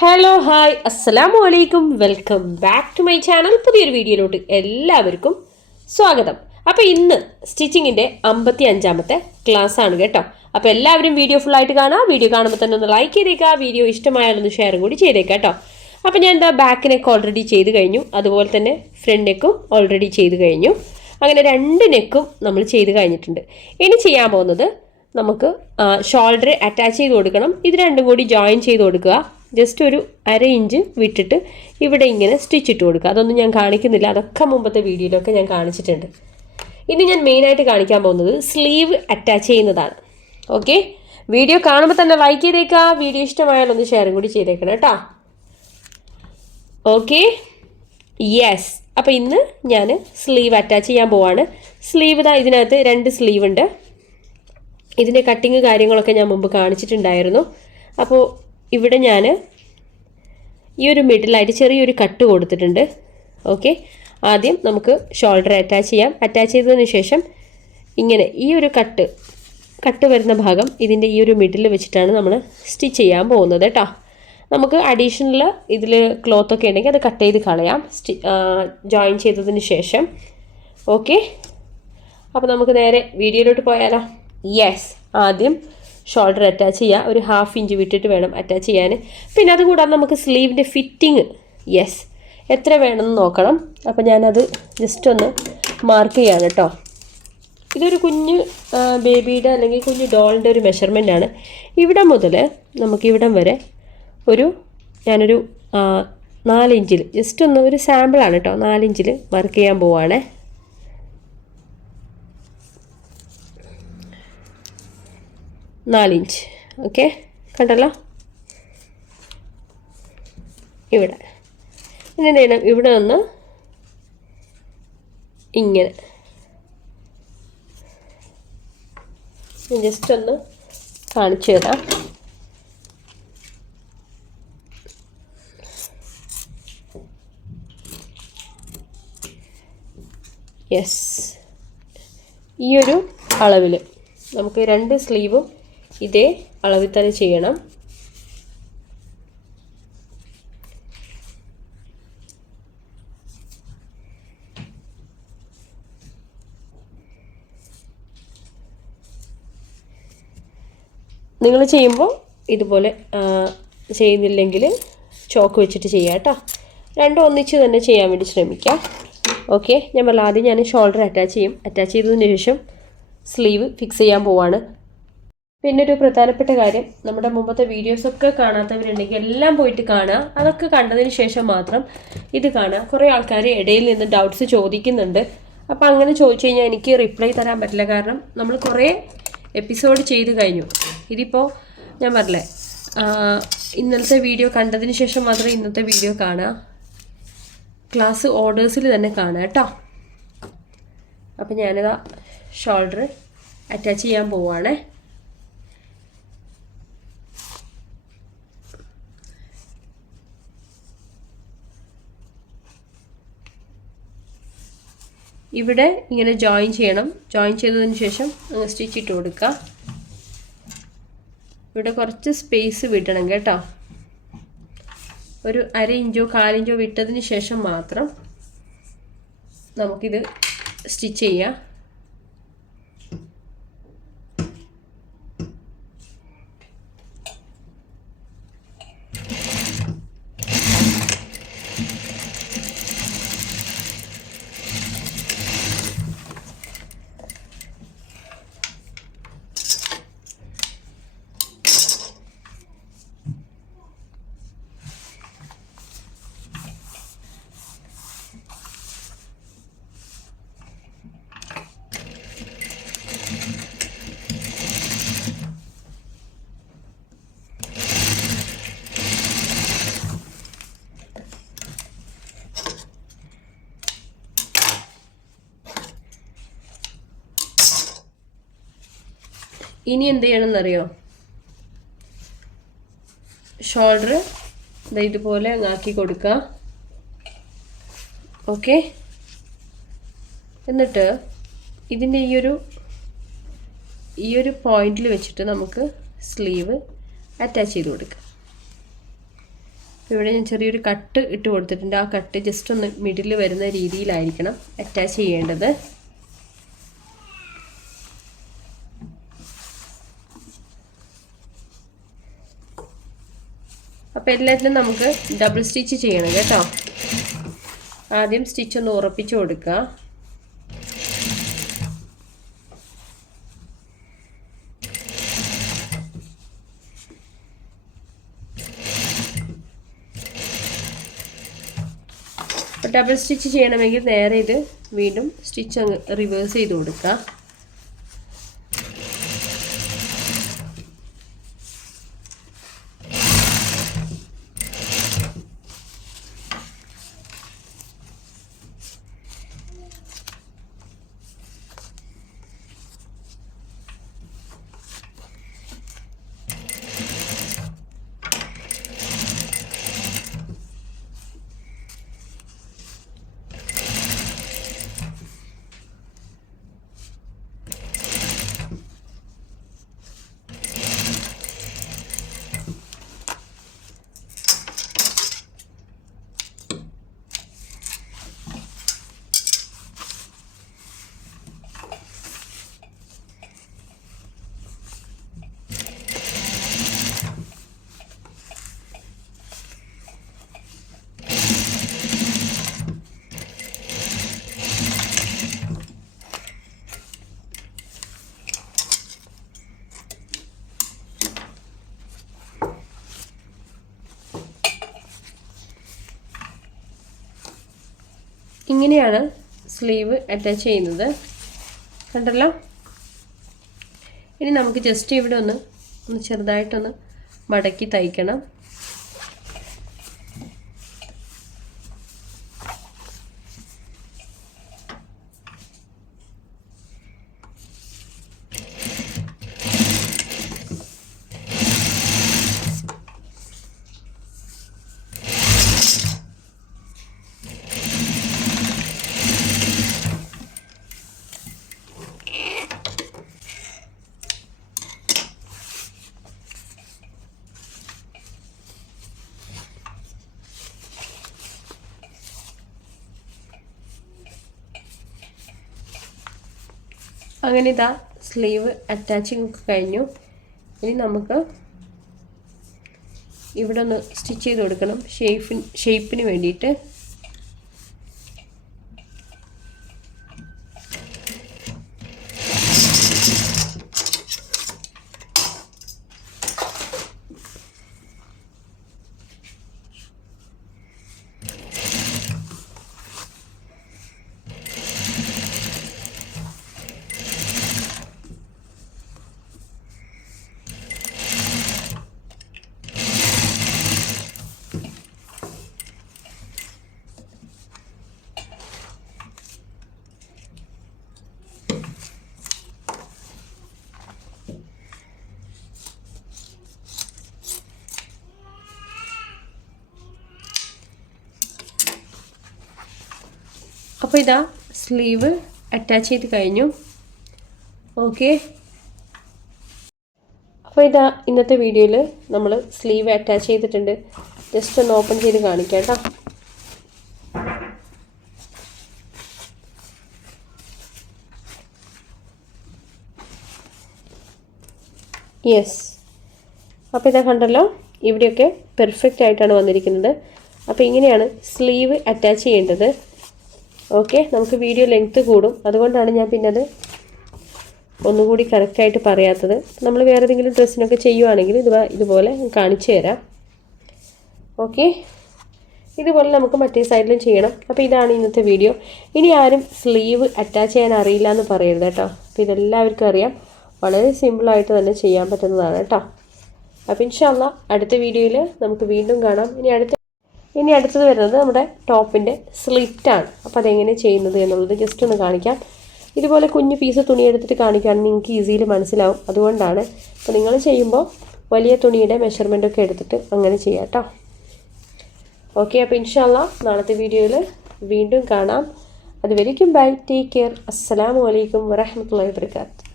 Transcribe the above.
Hello hi അസ്സലാമു അലൈക്കും welcome back to my channel പുതിയൊരു വീഡിയോയിലോട്ട് എല്ലാവർക്കും സ്വാഗതം. അപ്പോൾ ഇന്ന് സ്റ്റിച്ചിങ്ങിന്റെ അമ്പത്തി അഞ്ചാമത്തെ ക്ലാസ് ആണ് കേട്ടോ. അപ്പോൾ എല്ലാവരും വീഡിയോ ഫുള്ളായിട്ട് കാണാം. വീഡിയോ കാണുമ്പോൾ തന്നെ ഒന്ന് ലൈക്ക് ചെയ്തേക്കുക വീഡിയോ ഇഷ്ടമായാലൊന്ന് ഷെയറും കൂടി ചെയ്തേക്കാം കേട്ടോ. അപ്പോൾ ഞാൻ എന്താ ബാക്ക് നെക്ക് ഓൾറെഡി ചെയ്ത് കഴിഞ്ഞു. അതുപോലെ തന്നെ ഫ്രണ്ട് നെക്കും ഓൾറെഡി ചെയ്ത് കഴിഞ്ഞു. അങ്ങനെ രണ്ട് നെക്കും നമ്മൾ ചെയ്ത് കഴിഞ്ഞിട്ടുണ്ട്. ഇനി ചെയ്യാൻ പോകുന്നത് നമുക്ക് ഷോൾഡർ അറ്റാച്ച് ചെയ്ത് കൊടുക്കണം. ഇത് രണ്ടും കൂടി ജോയിൻ ചെയ്ത് കൊടുക്കുക. ജസ്റ്റ് ഒരു അര ഇഞ്ച് വിട്ടിട്ട് ഇവിടെ ഇങ്ങനെ സ്റ്റിച്ച് ഇട്ട് കൊടുക്കുക. അതൊന്നും ഞാൻ കാണിക്കുന്നില്ല. അതൊക്കെ മുമ്പത്തെ വീഡിയോയിലൊക്കെ ഞാൻ കാണിച്ചിട്ടുണ്ട്. ഇനി ഞാൻ മെയിനായിട്ട് കാണിക്കാൻ പോകുന്നത് സ്ലീവ് അറ്റാച്ച് ചെയ്യുന്നതാണ്. ഓക്കെ വീഡിയോ കാണുമ്പോൾ തന്നെ ലൈക്ക് ചെയ്തേക്കുക. വീഡിയോ ഇഷ്ടമായാൽ ഒന്ന് ഷെയറും കൂടി ചെയ്തേക്കണം കേട്ടോ. ഓക്കെ യെസ് അപ്പോൾ ഇന്ന് ഞാൻ സ്ലീവ് അറ്റാച്ച് ചെയ്യാൻ പോവാണ്. സ്ലീവ് ഇതാ ഇതിനകത്ത് രണ്ട് സ്ലീവ് ഉണ്ട്. ഇതിന്റെ കട്ടിങ് കാര്യങ്ങളൊക്കെ ഞാൻ മുമ്പ് കാണിച്ചിട്ടുണ്ടായിരുന്നു. അപ്പോൾ ഇവിടെ ഞാൻ ഈ ഒരു മിഡിലായിട്ട് ചെറിയൊരു കട്ട് കൊടുത്തിട്ടുണ്ട്. ഓക്കെ ആദ്യം നമുക്ക് ഷോൾഡർ അറ്റാച്ച് ചെയ്യാം. അറ്റാച്ച് ചെയ്തതിന് ശേഷം ഇങ്ങനെ ഈ ഒരു കട്ട് കട്ട് വരുന്ന ഭാഗം ഇതിന്റെ ഈ ഒരു മിഡിൽ വെച്ചിട്ടാണ് നമ്മൾ സ്റ്റിച്ച് ചെയ്യാൻ പോകുന്നത് കേട്ടോ നമുക്ക് അഡീഷണൽ ഇതിൽ ക്ലോത്ത് ഒക്കെ ഉണ്ടെങ്കിൽ അത് കട്ട് ചെയ്ത് കളയാം. സ്റ്റി ജോയിൻ ചെയ്തതിന് ശേഷം. ഓക്കെ അപ്പോൾ നമുക്ക് നേരെ വീഡിയോയിലോട്ട് പോയാലോ? യെസ് ആദ്യം ഷോൾഡർ അറ്റാച്ച് ചെയ്യുക ഒരു ഹാഫ് ഇഞ്ച് വിട്ടിട്ട് വേണം അറ്റാച്ച് ചെയ്യാൻ. പിന്നെ അതുകൂടാതെ നമുക്ക് സ്ലീവിന്റെ ഫിറ്റിങ് യെസ് എത്ര വേണമെന്ന് നോക്കണം. അപ്പോൾ ഞാനത് ജസ്റ്റ് ഒന്ന് മാർക്ക് ചെയ്യാണ് കേട്ടോ ഇതൊരു കുഞ്ഞ് ബേബിയുടെ അല്ലെങ്കിൽ കുഞ്ഞ് ഡോളിന്റെ ഒരു മെഷർമെന്റ് ആണ്. ഇവിടെ മുതൽ നമുക്കിവിടം വരെ ഒരു ഞാനൊരു നാലിഞ്ചിൽ ജസ്റ്റ് ഒന്ന് ഒരു സാമ്പിളാണ് കേട്ടോ നാലിഞ്ചിൽ വർക്ക് ചെയ്യാൻ പോവുകയാണേ നാലിഞ്ച് ഓക്കെ? കണ്ടല്ലോ? ഇവിടെ. എന്ത് ചെയ്യണം? ഇവിടെ നിന്ന് ഇങ്ങനെ. ജസ്റ്റ് ഒന്ന് കാണിച്ചു തരാം. യെസ് ഈ ഒരു അളവിൽ നമുക്ക് രണ്ട് സ്ലീവും ഇതേ അളവിൽ തന്നെ ചെയ്യണം. നിങ്ങൾ ചെയ്യുമ്പോൾ ഇതുപോലെ ചെയ്യുന്നില്ലെങ്കിൽ ചോക്ക് വെച്ചിട്ട് ചെയ്യാം കേട്ടോ. രണ്ടും ഒന്നിച്ച് തന്നെ ചെയ്യാൻ വേണ്ടി ശ്രമിക്കാം. ഓക്കെ ഞാൻ പറഞ്ഞ ആദ്യം ഞാൻ ഷോൾഡർ അറ്റാച്ച് ചെയ്യും. അറ്റാച്ച് ചെയ്തതിന് ശേഷം സ്ലീവ് ഫിക്സ് ചെയ്യാൻ പോവാണ്. പിന്നെ ഒരു പ്രധാനപ്പെട്ട കാര്യം നമ്മുടെ മുമ്പത്തെ വീഡിയോസൊക്കെ കാണാത്തവരുണ്ടെങ്കിൽ എല്ലാം പോയിട്ട് കാണുക. അതൊക്കെ കണ്ടതിന് ശേഷം മാത്രം ഇത് കാണുക. കുറേ ആൾക്കാർ ഇടയിൽ നിന്ന് ഡൗട്ട്സ് ചോദിക്കുന്നുണ്ട്. അപ്പോൾ അങ്ങനെ ചോദിച്ചു കഴിഞ്ഞാൽ എനിക്ക് റിപ്ലൈ തരാൻ പറ്റില്ല. കാരണം നമ്മൾ കുറേ എപ്പിസോഡ് ചെയ്ത് കഴിഞ്ഞു. ഇതിപ്പോൾ ഞാൻ പറഞ്ഞേ ഇന്നലത്തെ വീഡിയോ കണ്ടതിന് ശേഷം മാത്രമേ ഇന്നത്തെ വീഡിയോ കാണുക. ക്ലാസ് ഓർഡേഴ്സിൽ തന്നെ കാണുക കേട്ടോ. അപ്പം ഞാനിതാ ഷോൾഡർ അറ്റാച്ച് ചെയ്യാൻ പോവുകയാണേ ഇവിടെ ഇങ്ങനെ ജോയിൻ ചെയ്യണം. ജോയിൻ ചെയ്തതിന് ശേഷം സ്റ്റിച്ച് ഇട്ട് കൊടുക്കുക ഇവിടെ കുറച്ച് സ്പേസ് വിടണം കേട്ടോ. ഒരു അര ഇഞ്ചോ കാലിഞ്ചോ വിട്ടതിന് ശേഷം മാത്രം നമുക്കിത് സ്റ്റിച്ച് ചെയ്യാം. ഇനി എന്ത് ചെയ്യണമെന്നറിയോ? ഷോൾഡർ ഇതുപോലെ അങ്ങാക്കി കൊടുക്കുക. ഓക്കെ എന്നിട്ട് ഇതിന്റെ ഈ ഒരു ഈ ഒരു പോയിന്റിൽ വെച്ചിട്ട് നമുക്ക് സ്ലീവ് അറ്റാച്ച് ചെയ്ത് കൊടുക്കാം. ഇവിടെ ഞാൻ ചെറിയൊരു കട്ട് ഇട്ട് കൊടുത്തിട്ടുണ്ട്. ആ കട്ട് ജസ്റ്റ് ഒന്ന് മിഡിൽ വരുന്ന രീതിയിലായിരിക്കണം അറ്റാച്ച് ചെയ്യേണ്ടത്. അപ്പോൾ നമുക്ക് ഡബിൾ സ്റ്റിച്ച് ചെയ്യണം കേട്ടോ. ആദ്യം സ്റ്റിച്ച് ഒന്ന് ഉറപ്പിച്ച് കൊടുക്കുക. ഡബിൾ സ്റ്റിച്ച് ചെയ്യണമെങ്കിൽ നേരെ ഇത് വീണ്ടും സ്റ്റിച്ച് അങ്ങ് റിവേഴ്സ് ചെയ്ത് കൊടുക്കുക. ഇങ്ങനെയാണ് സ്ലീവ് അറ്റാച്ച് ചെയ്യുന്നത്. കണ്ടല്ലോ? ഇനി നമുക്ക് ജസ്റ്റ് ഇവിടെ ഒന്ന് ഒന്ന് ചെറുതായിട്ടൊന്ന് മടക്കി തയ്ക്കണം. അങ്ങനെ ഇതാ സ്ലീവ് അറ്റാച്ചിങ് കഴിഞ്ഞു. ഇനി നമുക്ക് ഇവിടെ ഒന്ന് സ്റ്റിച്ച് ചെയ്ത് കൊടുക്കണം. ഷേപ്പിന് ഷേപ്പിന് വേണ്ടിയിട്ട് അപ്പോൾ ഇതാ സ്ലീവ് അറ്റാച്ച് ചെയ്ത് കഴിഞ്ഞു. ഓക്കെ അപ്പോൾ ഇതാ ഇന്നത്തെ വീഡിയോയിൽ നമ്മൾ സ്ലീവ് അറ്റാച്ച് ചെയ്തിട്ടുണ്ട്. ജസ്റ്റ് ഒന്ന് ഓപ്പൺ ചെയ്ത് കാണിക്കാം കേട്ടോ യെസ് അപ്പോൾ ഇതാ കണ്ടല്ലോ ഇവിടെയൊക്കെ പെർഫെക്റ്റ് ആയിട്ടാണ് വന്നിരിക്കുന്നത്. അപ്പോൾ ഇങ്ങനെയാണ് സ്ലീവ് അറ്റാച്ച് ചെയ്യേണ്ടത്. ഓക്കെ നമുക്ക് വീഡിയോ ലെങ്ത്ത് കൂടും. അതുകൊണ്ടാണ് ഞാൻ പിന്നെ അത് ഒന്നുകൂടി കറക്റ്റായിട്ട് പറയാത്തത്. നമ്മൾ വേറെ ഏതെങ്കിലും ഡ്രസ്സിനൊക്കെ ചെയ്യുവാണെങ്കിൽ ഇത് ഇതുപോലെ കാണിച്ചു തരാം. ഓക്കെ ഇതുപോലെ നമുക്ക് മറ്റേ സൈഡിലും ചെയ്യണം. അപ്പോൾ ഇതാണ് ഇന്നത്തെ വീഡിയോ ഇനി ആരും സ്ലീവ് അറ്റാച്ച് ചെയ്യാൻ അറിയില്ല എന്ന് പറയരുത് കേട്ടോ. അപ്പോൾ ഇതെല്ലാവർക്കും അറിയാം. വളരെ സിമ്പിളായിട്ട് തന്നെ ചെയ്യാൻ പറ്റുന്നതാണ് കേട്ടോ. അപ്പോൾ ഇൻഷാല്ല അടുത്ത വീഡിയോയിൽ നമുക്ക് വീണ്ടും കാണാം. ഇനി അടുത്ത ഇനി അടുത്തത് വരുന്നത് നമ്മുടെ ടോപ്പിന്റെ സ്ലിറ്റാണ്. അപ്പോൾ അതെങ്ങനെ ചെയ്യുന്നത് എന്നുള്ളത് ജസ്റ്റ് ഒന്ന് കാണിക്കാം. ഇതുപോലെ കുഞ്ഞു പീസ് തുണി എടുത്തിട്ട് കാണിക്കുകയാണെങ്കിൽ നിങ്ങൾക്ക് ഈസിയിൽ മനസ്സിലാവും. അതുകൊണ്ടാണ് അപ്പോൾ നിങ്ങൾ ചെയ്യുമ്പോൾ വലിയ തുണിയുടെ മെഷർമെന്റൊക്കെ എടുത്തിട്ട് അങ്ങനെ ചെയ്യാം കേട്ടോ ഓക്കെ അപ്പോൾ ഇൻഷാല്ല നാളത്തെ വീഡിയോയിൽ വീണ്ടും കാണാം. അതുവരേക്കും ബൈ ടേക്ക് കെയർ അസ്സാം വലൈക്കും വരഹമുല്ലാ വാബർക്കാത്തു